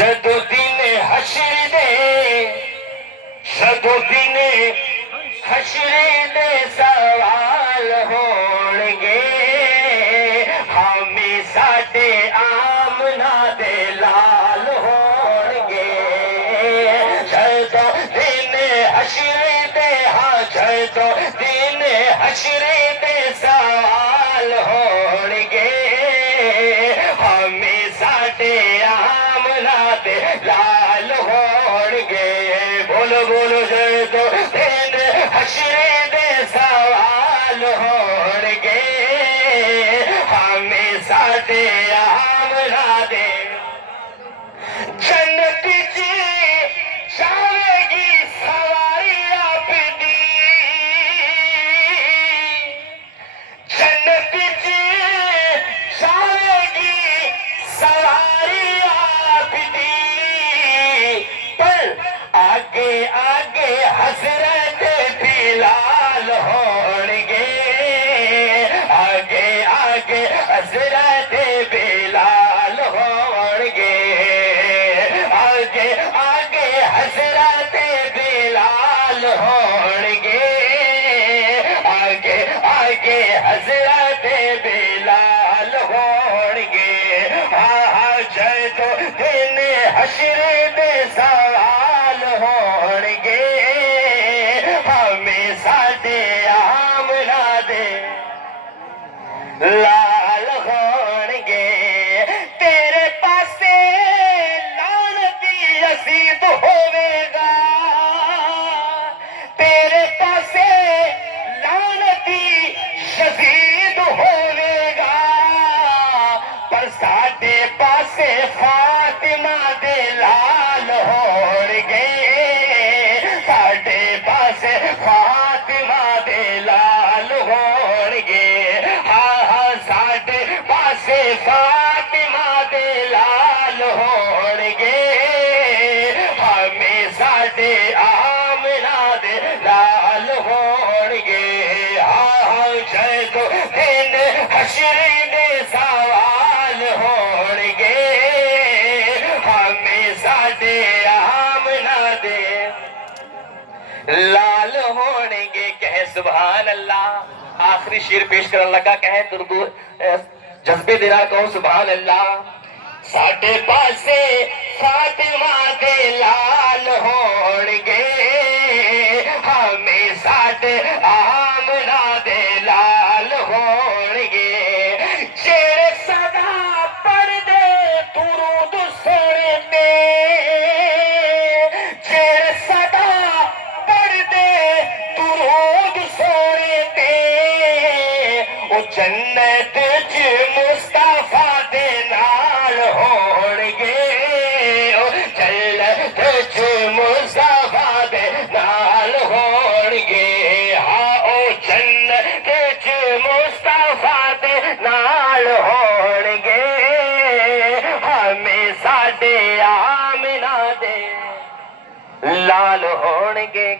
جدو دن حشر دے جدو دن حشر دے سوال ہون گے ہمیں ساڈے آمنا دے لال ہون گے جدو دن حشر دے ہاں جدو دن حشر دے سوال ہون گے ہمیں ساڈے لال ہون گے بولو بولو جدو دن حشر دے سوال ہون گے ہمیں ساڈے آمنا دے جنت جی جاوے گی سواری آپ دی جنت جی جاوے گی سواری آپ دی پر آگے آگے حضرت بلال ہون گے آگے آگے حضرت بلال ہون گے آگے آگے حضرت بلال ہون گے آگے آگے حضرت بلال ہون گے جدو دن حشر دے سوال ہون گے ہمیں ساڈے آمنا دے لال ہون گے تیرے پاسے لعنتی یزید ہوے گا تیرے پاسے لعنتی یزید ہوے گا پر ساڈے پاسے فاطمہ دے لال ہون گے ساڈے پاسے فاطمہ دے لال ہون گے ہاں ساڈے پاسے فاطمہ دے لال ہون گے ہمیں ساڈے آمنا دے لال ہون گے ہاں جدو دن حشر دے سوال ہون گے ہمیں ساڈے آمنا دے لال ہون گے کہے سبحان اللہ آخری شیر پیش کرنے لگا کہے دردو جذبے دینا کہو سبحان اللہ ساڈے پاسے فاطمہ دے لال ہون گے ہمیں ساڈے آمنا دے لال ہون گے جڑے صدا پڑھ دے درود سونے تے جڑے صدا پڑھ دے درود سونے تے او جنت چ مصطفیٰ دے نال ہون گے او جنت چ مصطفیٰ دے نال ہون گے ہاں او جنت چ مصطفیٰ دے نال ہون گے ہمیں ساڈے آمنا دے لال ہون گے